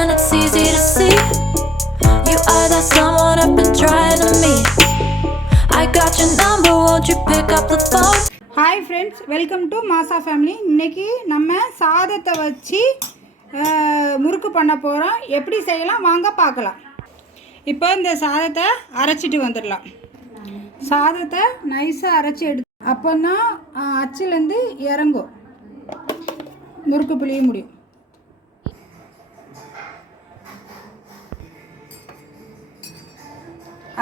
and it's easy to see. You are that someone I've been trying to meet. I got your number, won't you pick up the phone? Hi friends, welcome to Masa family. இன்னைக்கு நம்ம சாதத்தை வச்சு முறுக்கு பண்ண போகிறோம். எப்படி செய்யலாம் வாங்க பார்க்கலாம். இப்போ இந்த சாதத்தை அரைச்சிட்டு வந்துடலாம். சாதத்தை நைஸாக அரைச்சி அப்போ தான் அச்சுலேருந்து இறங்கும், முறுக்கு புளிய முடியும்.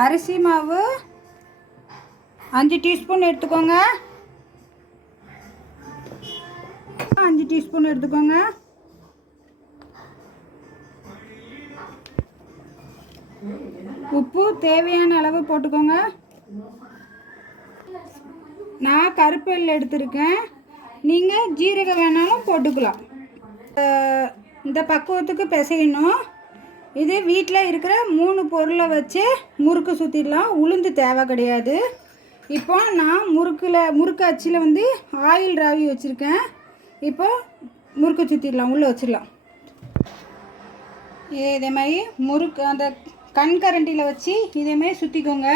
அரிசி மாவு 5 டீஸ்பூன் எடுத்துக்கோங்க. 5 டீஸ்பூன் எடுத்துக்கோங்க. உப்பு தேவையான அளவு போட்டுக்கோங்க. நான் கருப்பு எள்ளு எடுத்திருக்கேன், நீங்கள் ஜீரகம் வேணாலும் போட்டுக்கலாம். இந்த பக்குவத்துக்கு பிசையணும். இது வீட்டில் இருக்கிற 3 பொருளை வச்சு முறுக்கு சுற்றிடலாம். உளுந்து தேவை கிடையாது. இப்போ நான் முறுக்கு அச்சில் ஆயில் ராவி வச்சுருக்கேன். இப்போ முறுக்கு சுற்றிடலாம், உள்ளே வச்சிடலாம். இதே மாதிரி முறுக்கு அந்த கரண்டியில் வச்சு இதேமாதிரி சுற்றிக்கோங்க.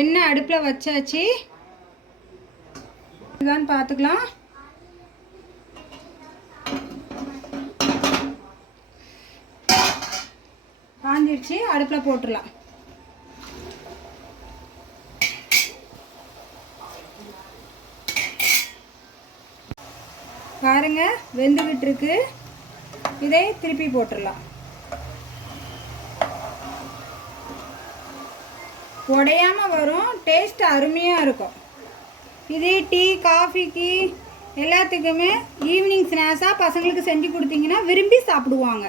எண்ணெய் அடுப்பில் வச்சாச்சு, இதுதான் பார்த்துக்கலாம். காஞ்சிடுச்சு, அடுப்பில் போட்டுடலாம். பாருங்க வெந்துக்கிட்டு இருக்கு. இதை திருப்பி போட்டுடலாம். உடையாமல் வரும், டேஸ்ட் அருமையாக இருக்கும். இது டீ காஃபிக்கு எல்லாத்துக்குமே ஈவினிங் ஸ்நாக்ஸாக பசங்களுக்கு செஞ்சு கொடுத்தீங்கன்னா விரும்பி சாப்பிடுவாங்க.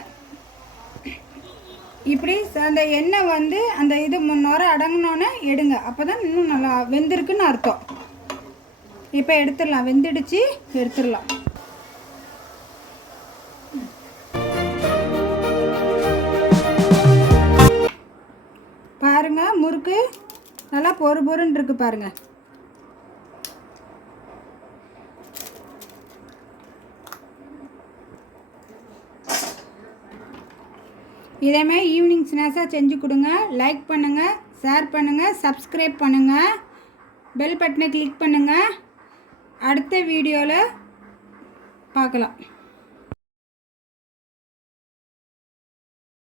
இப்படி அந்த எண்ணெய் அந்த இது முன்னோர அடங்கினோன்னே எடுங்க, அப்போ தான் இன்னும் நல்லா வெந்திருக்குன்னு அர்த்தம். இப்போ எடுத்துடலாம், வெந்துடுச்சு, எடுத்துடலாம். பாருங்க முறுக்கு நல்லா பொறுன்னு இருக்கு பாருங்க. இதேமாதிரி ஈவினிங் ஸ்நாக்ஸாக செஞ்சு கொடுங்க. லைக் பண்ணுங்கள், ஷேர் பண்ணுங்கள், சப்ஸ்கிரைப் பண்ணுங்கள், பெல் பட்டனை கிளிக் பண்ணுங்கள். அடுத்த வீடியோவில் பார்க்கலாம்.